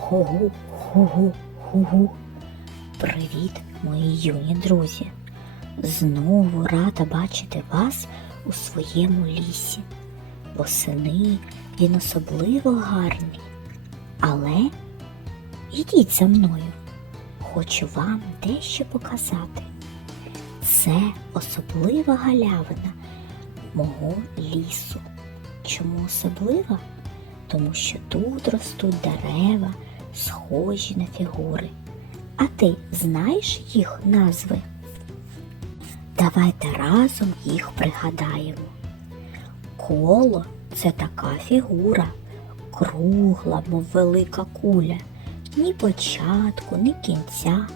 Ху-гу, ху-гу, ху-гу. Привіт, мої юні друзі. Знову рада бачити вас у своєму лісі. Восени він особливо гарний. Але ідіть за мною. Хочу вам дещо показати. Це особлива галявина мого лісу. Чому особлива? Тому що тут ростуть дерева, схожі на фігури. А ти знаєш їх назви? Давайте разом їх пригадаємо. Коло це така фігура, кругла, мов велика куля, ні початку, ні кінця,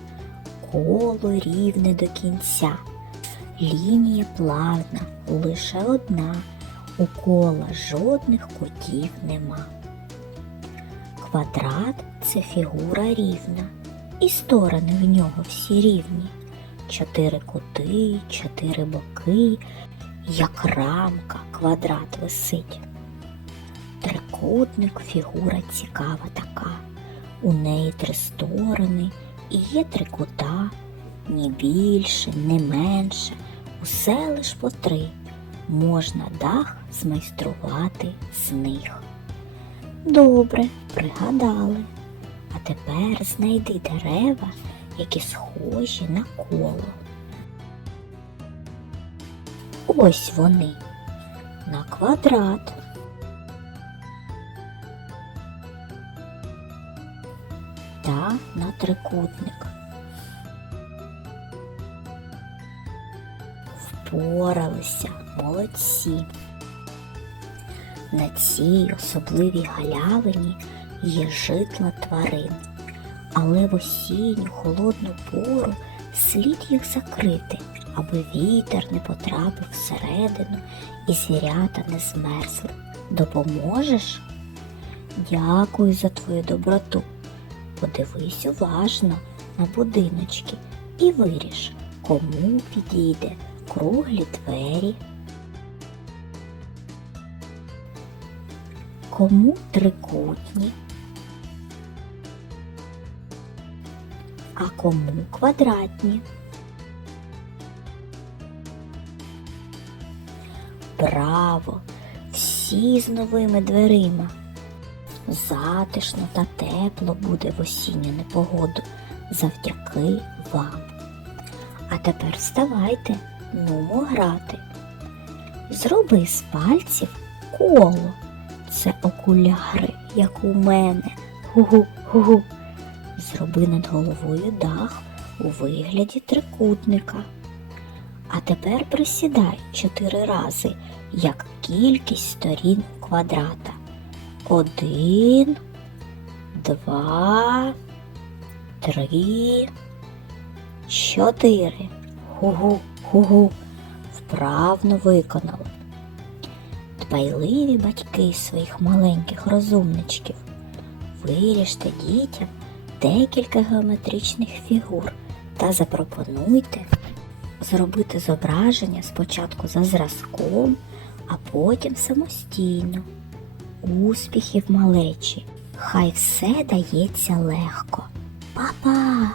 коло рівне до кінця. Лінія плавна, лише одна, у кола жодних кутів нема. Квадрат це фігура рівна, і сторони в нього всі рівні. Чотири кути, чотири боки, як рамка квадрат висить. Трикутник фігура цікава така. У неї три сторони і є три кута, ні більше, ні менше, усе лиш по три. Можна дах змайструвати з них. Добре, пригадали. А тепер знайди дерева, які схожі на коло. Ось вони на квадрат. Та на трикутник. Впоралися молодці. На цій особливій галявині є житла тварин, але в осінню холодну пору слід їх закрити, аби вітер не потрапив всередину і звірята не змерзли. Допоможеш? Дякую за твою доброту. Подивись уважно на будиночки і виріш, кому підійде круглі двері. Кому трикутні, а кому квадратні. Браво! Всі з новими дверима. Затишно та тепло буде в осінню непогоду завдяки вам. А тепер вставайте, нумо грати. Зроби з пальців коло. Це окуляри, як у мене. Гу-гу-гу. Зроби над головою дах у вигляді трикутника. А тепер присідай чотири рази, як кількість сторін квадрата. Один, два, три, чотири. Гу-гу, гу-гу. Вправно виконали. Дбайливі батьки своїх маленьких розумничків. Виріжте дітям декілька геометричних фігур та запропонуйте зробити зображення спочатку за зразком, а потім самостійно. Успіхів малечі! Хай все дається легко. Па-па!